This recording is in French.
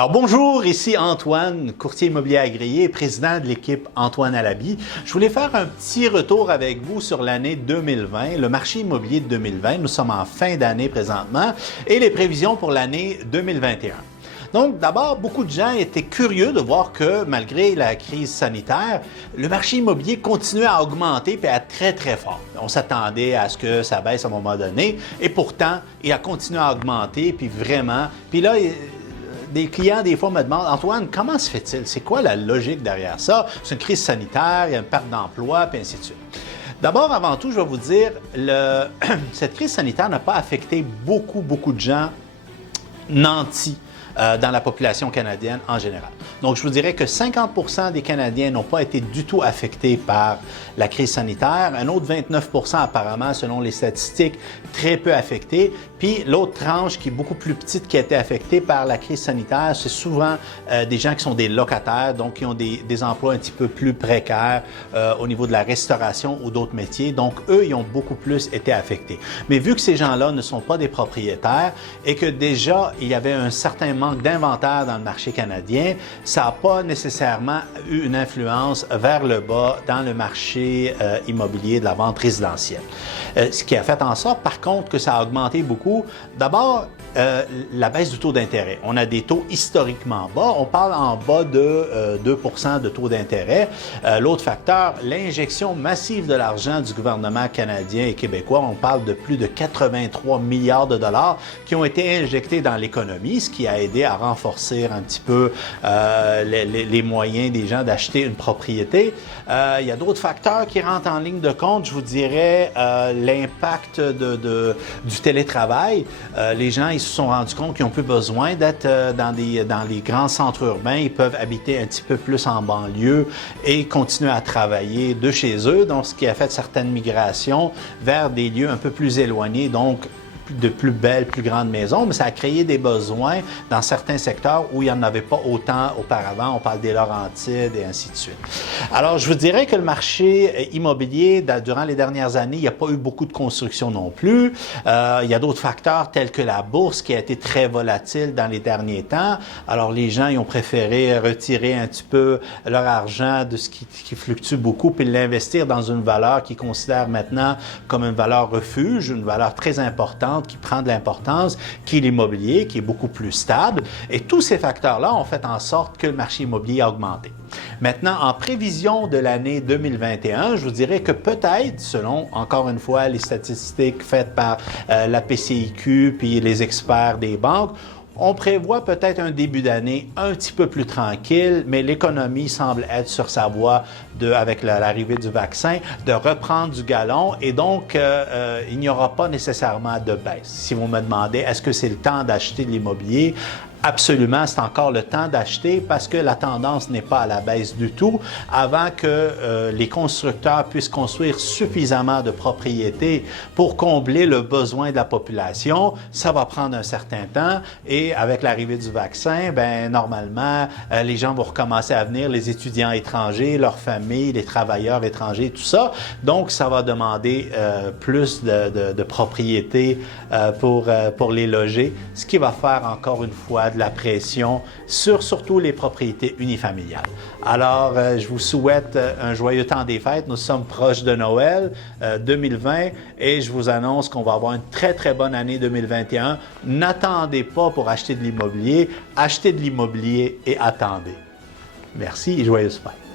Alors bonjour, ici Antoine, courtier immobilier agréé et président de l'équipe Antoine Alabi. Je voulais faire un petit retour avec vous sur l'année 2020, le marché immobilier de 2020. Nous sommes en fin d'année présentement et les prévisions pour l'année 2021. Donc, d'abord, beaucoup de gens étaient curieux de voir que, malgré la crise sanitaire, le marché immobilier continuait à augmenter et à être très, très fort. On s'attendait à ce que ça baisse à un moment donné et pourtant, il a continué à augmenter, puis vraiment. Puis là, des clients, des fois, me demandent « Antoine, comment se fait-il? C'est quoi la logique derrière ça? C'est une crise sanitaire, il y a une perte d'emploi, puis ainsi de suite. » D'abord, avant tout, je vais vous dire, cette crise sanitaire n'a pas affecté beaucoup de gens nantis dans la population canadienne en général. Donc, je vous dirais que 50% des Canadiens n'ont pas été du tout affectés par la crise sanitaire. Un autre 29% apparemment, selon les statistiques, très peu affectés. Puis l'autre tranche qui est beaucoup plus petite qui a été affectée par la crise sanitaire, c'est souvent des gens qui sont des locataires, donc qui ont des emplois un petit peu plus précaires au niveau de la restauration ou d'autres métiers. Donc, eux, ils ont beaucoup plus été affectés. Mais vu que ces gens-là ne sont pas des propriétaires et que déjà, il y avait un certain manque d'inventaire dans le marché canadien, ça n'a pas nécessairement eu une influence vers le bas dans le marché immobilier de la vente résidentielle. Ce qui a fait en sorte, par contre, que ça a augmenté beaucoup. D'abord, la baisse du taux d'intérêt. On a des taux historiquement bas. On parle en bas de 2% de taux d'intérêt. L'autre facteur, l'injection massive de l'argent du gouvernement canadien et québécois. On parle de plus de 83 milliards de dollars qui ont été injectés dans l'économie, ce qui a aidé à renforcer un petit peu les moyens des gens d'acheter une propriété. Il y a d'autres facteurs qui rentrent en ligne de compte. Je vous dirais l'impact du télétravail. Les gens, ils se sont rendus compte qu'ils n'ont plus besoin d'être dans les grands centres urbains. Ils peuvent habiter un petit peu plus en banlieue et continuer à travailler de chez eux. Donc, ce qui a fait certaines migrations vers des lieux un peu plus éloignés. Donc, de plus belles, plus grandes maisons, mais ça a créé des besoins dans certains secteurs où il n'y en avait pas autant auparavant. On parle des Laurentides et ainsi de suite. Alors, je vous dirais que le marché immobilier, durant les dernières années, il n'y a pas eu beaucoup de construction non plus. Il y a d'autres facteurs tels que la bourse qui a été très volatile dans les derniers temps. Alors, les gens ils ont préféré retirer un petit peu leur argent de ce qui fluctue beaucoup puis l'investir dans une valeur qu'ils considèrent maintenant comme une valeur refuge, une valeur très importante qui prend de l'importance, qui est l'immobilier, qui est beaucoup plus stable. Et tous ces facteurs-là ont fait en sorte que le marché immobilier a augmenté. Maintenant, en prévision de l'année 2021, je vous dirais que peut-être, selon, encore une fois, les statistiques faites par la PCIQ puis les experts des banques, on prévoit peut-être un début d'année un petit peu plus tranquille, mais l'économie semble être sur sa voie, avec l'arrivée du vaccin, de reprendre du galon et donc il n'y aura pas nécessairement de baisse. Si vous me demandez, est-ce que c'est le temps d'acheter de l'immobilier? Absolument, c'est encore le temps d'acheter parce que la tendance n'est pas à la baisse du tout. Avant que les constructeurs puissent construire suffisamment de propriétés pour combler le besoin de la population, ça va prendre un certain temps et avec l'arrivée du vaccin, ben normalement, les gens vont recommencer à venir, les étudiants étrangers, leurs familles, les travailleurs étrangers, tout ça. Donc, ça va demander plus de propriétés pour les loger, ce qui va faire encore une fois de la pression sur surtout les propriétés unifamiliales. Alors, je vous souhaite un joyeux temps des fêtes. Nous sommes proches de Noël 2020 et je vous annonce qu'on va avoir une très bonne année 2021. N'attendez pas pour acheter de l'immobilier. Achetez de l'immobilier et attendez. Merci et joyeuses fêtes.